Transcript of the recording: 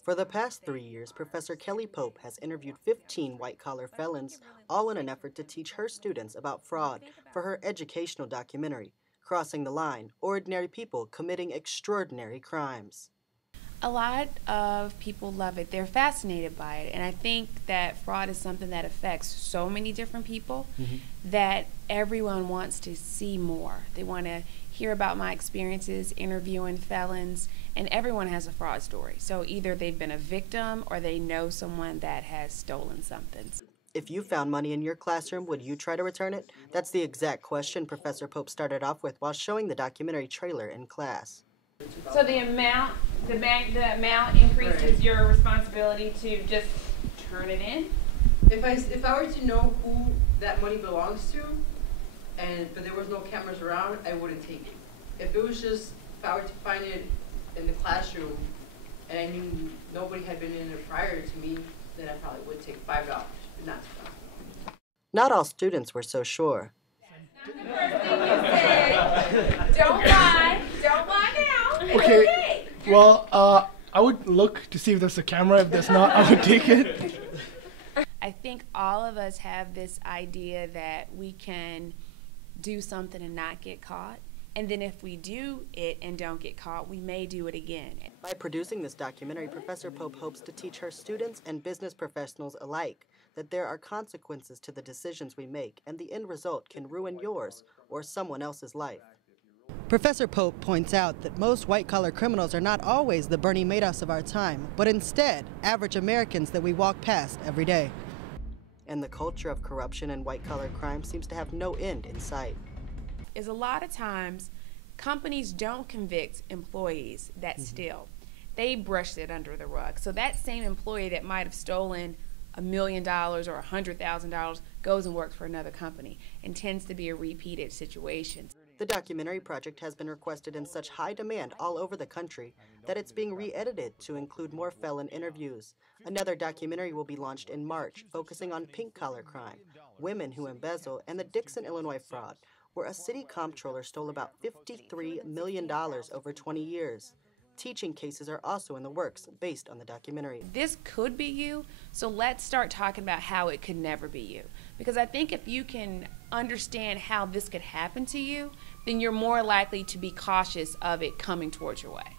For the past 3 years, Professor Kelly Pope has interviewed 15 white-collar felons, all in an effort to teach her students about fraud for her educational documentary, Crossing the Line: Ordinary People Committing Extraordinary Crimes. A lot of people love it. They're fascinated by it. And I think that fraud is something that affects so many different people that everyone wants to see more. They want to hear about my experiences interviewing felons, and everyone has a fraud story. So either they've been a victim or they know someone that has stolen something. If you found money in your classroom, would you try to return it? That's the exact question Professor Pope started off with while showing the documentary trailer in class. So the amount increases your responsibility to just turn it in? If I were to know who that money belongs to, but there was no cameras around, I wouldn't take it. If it was just, if I were to find it in the classroom and I knew nobody had been in it prior to me, then I probably would take $5, but not $2. Not all students were so sure. Don't lie. Don't lie now. Okay. Well, I would look to see if there's a camera. If there's not, I would take it. I think all of us have this idea that we can do something and not get caught. And then if we do it and don't get caught, we may do it again. By producing this documentary, Professor Pope hopes to teach her students and business professionals alike that there are consequences to the decisions we make, and the end result can ruin yours or someone else's life. Professor Pope points out that most white-collar criminals are not always the Bernie Madoffs of our time, but instead average Americans that we walk past every day. And the culture of corruption and white-collar crime seems to have no end in sight. Is a lot of times companies don't convict employees that steal. They brush it under the rug. So that same employee that might have stolen $1 million or $100,000 goes and works for another company and tends to be a repeated situation. The documentary project has been requested in such high demand all over the country that it's being re-edited to include more felon interviews. Another documentary will be launched in March, focusing on pink-collar crime, women who embezzle, and the Dixon, Illinois fraud, where a city comptroller stole about $53 million over 20 years. Teaching cases are also in the works based on the documentary. This could be you, so let's start talking about how it could never be you. Because I think if you can understand how this could happen to you, then you're more likely to be cautious of it coming towards your way.